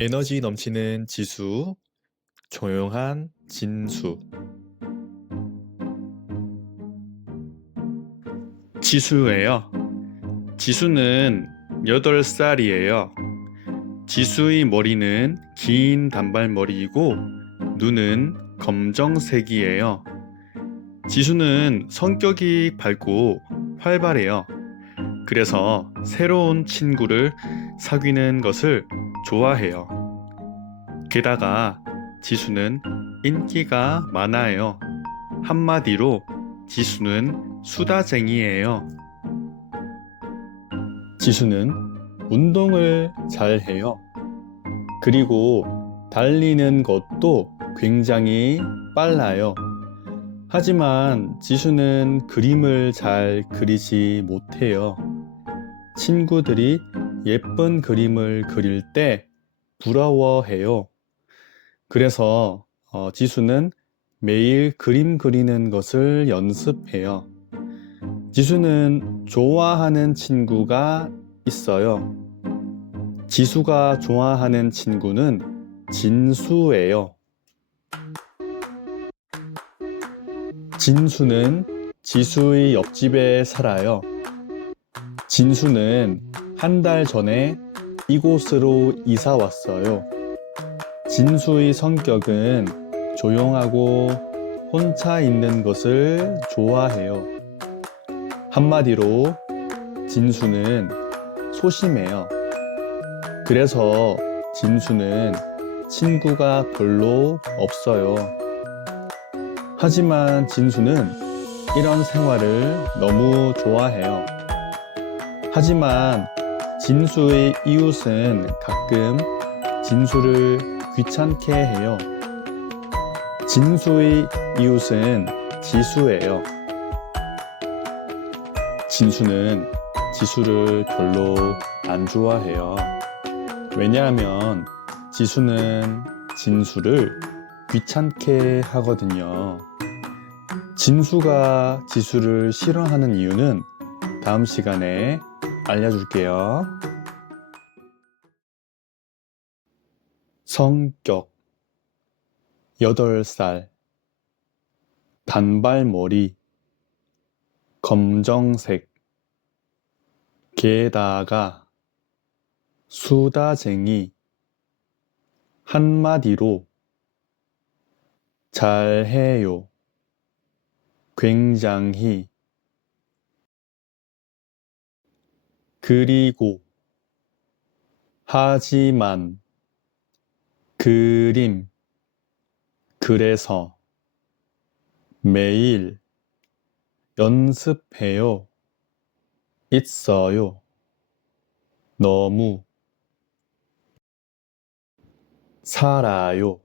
에너지 넘치는 지수, 조용한 진수. 지수예요. 지수는 8살이에요. 지수의 머리는 긴 단발머리이고 눈은 검정색이에요. 지수는 성격이 밝고 활발해요. 그래서 새로운 친구를 사귀는 것을 좋아해요. 게다가 지수는 인기가 많아요. 한마디로 지수는 수다쟁이예요. 지수는 운동을 잘 해요. 그리고 달리는 것도 굉장히 빨라요. 하지만 지수는 그림을 잘 그리지 못해요. 친구들이 예쁜 그림을 그릴 때 부러워해요. 그래서 지수는 매일 그림 그리는 것을 연습해요. 지수는 좋아하는 친구가 있어요. 지수가 좋아하는 친구는 진수예요. 진수는 지수의 옆집에 살아요. 진수는 한 달 전에 이곳으로 이사 왔어요. 진수의 성격은 조용하고 혼자 있는 것을 좋아해요. 한마디로 진수는 소심해요. 그래서 진수는 친구가 별로 없어요. 하지만 진수는 이런 생활을 너무 좋아해요. 하지만 진수의 이웃은 가끔 진수를 귀찮게 해요. 진수의 이웃은 지수예요. 진수는 지수를 별로 안 좋아해요. 왜냐하면 지수는 진수를 귀찮게 하거든요. 진수가 지수를 싫어하는 이유는 다음 시간에 알려줄게요. 성격 8살 단발머리 검정색 게다가 수다쟁이 한마디로 잘해요. 굉장히 그리고 하지만 그림 그래서 매일 연습해요. 있어요. 너무 살아요.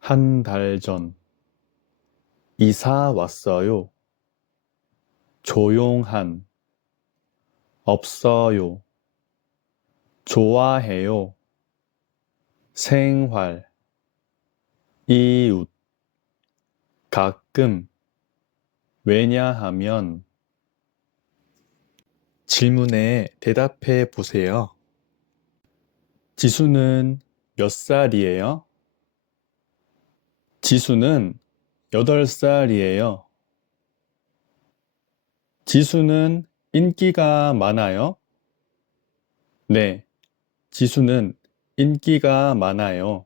한 달 전 이사 왔어요. 조용한 없어요. 좋아해요. 생활 이웃 가끔 왜냐하면 질문에 대답해 보세요. 지수는 몇 살이에요? 지수는 8살이에요. 지수는 인기가 많아요? 네, 지수는 인기가 많아요.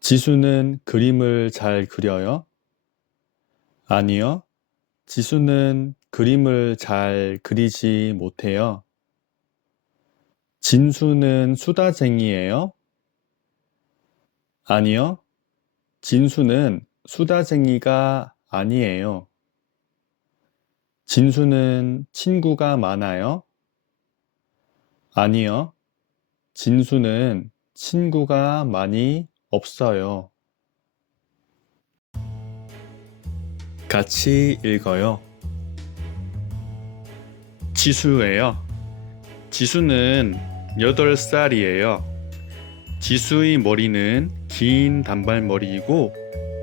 지수는 그림을 잘 그려요? 아니요. 지수는 그림을 잘 그리지 못해요. 진수는 수다쟁이예요? 아니요. 진수는 수다쟁이가 아니에요. 진수는 친구가 많아요? 아니요. 진수는 친구가 많이 없어요. 같이 읽어요. 지수예요. 지수는 8살이에요. 지수의 머리는 긴 단발머리이고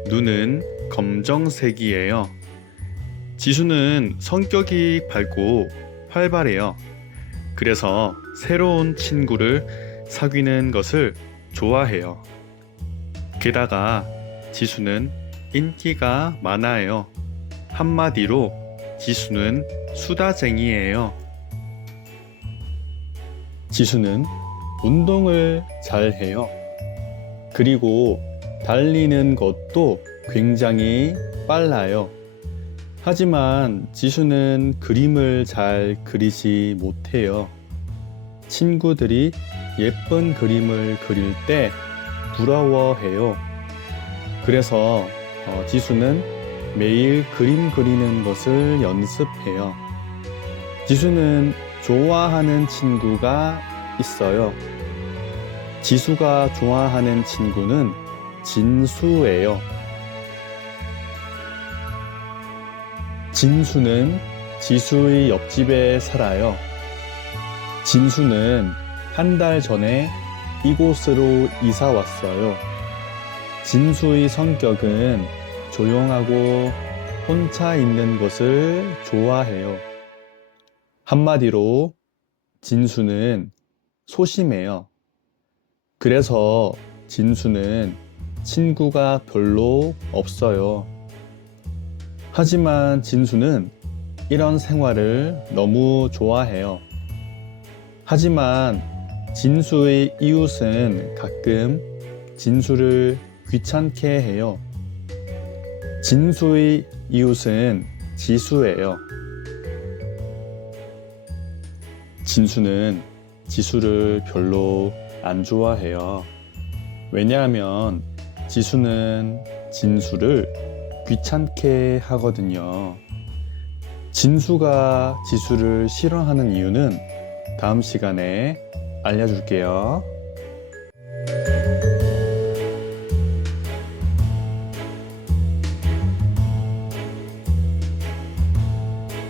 눈은 검정색이에요. 지수는 성격이 밝고 활발해요. 그래서 새로운 친구를 사귀는 것을 좋아해요. 게다가 지수는 인기가 많아요. 한마디로 지수는 수다쟁이에요. 지수는 운동을 잘 해요. 그리고 달리는 것도 굉장히 빨라요. 하지만 지수는 그림을 잘 그리지 못해요. 친구들이 예쁜 그림을 그릴 때 부러워해요. 그래서 지수는 매일 그림 그리는 것을 연습해요. 지수는 좋아하는 친구가 있어요. 지수가 좋아하는 친구는 진수예요. 진수는 지수의 옆집에 살아요. 진수는 한 달 전에 이곳으로 이사 왔어요. 진수의 성격은 조용하고 혼자 있는 것을 좋아해요. 한마디로 진수는 소심해요. 그래서 진수는 친구가 별로 없어요. 하지만 진수는 이런 생활을 너무 좋아해요. 하지만 진수의 이웃은 가끔 진수를 귀찮게 해요. 진수의 이웃은 지수예요. 진수는 지수를 별로 안 좋아해요. 왜냐하면 지수는 진수를 귀찮게 하거든요. 진수가 지수를 싫어하는 이유는 다음 시간에 알려줄게요.